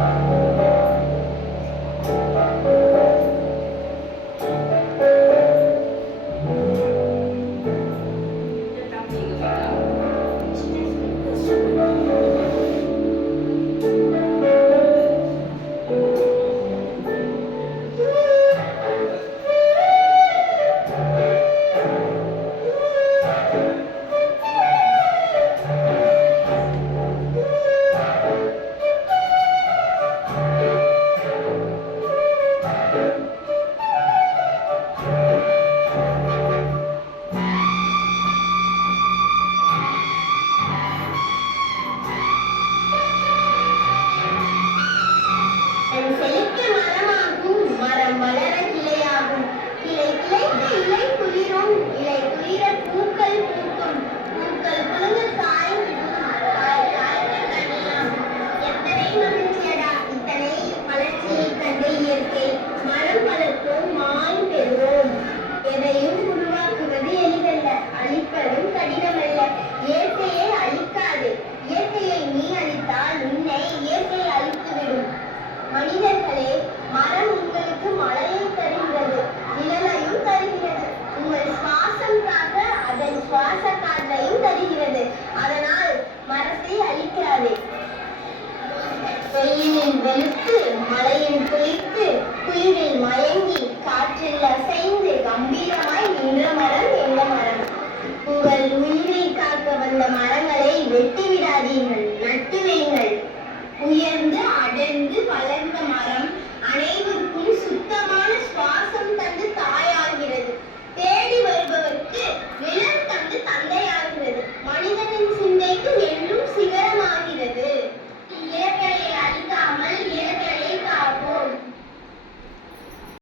Bye. மரங்களை வெட்டி விடாதீர்கள்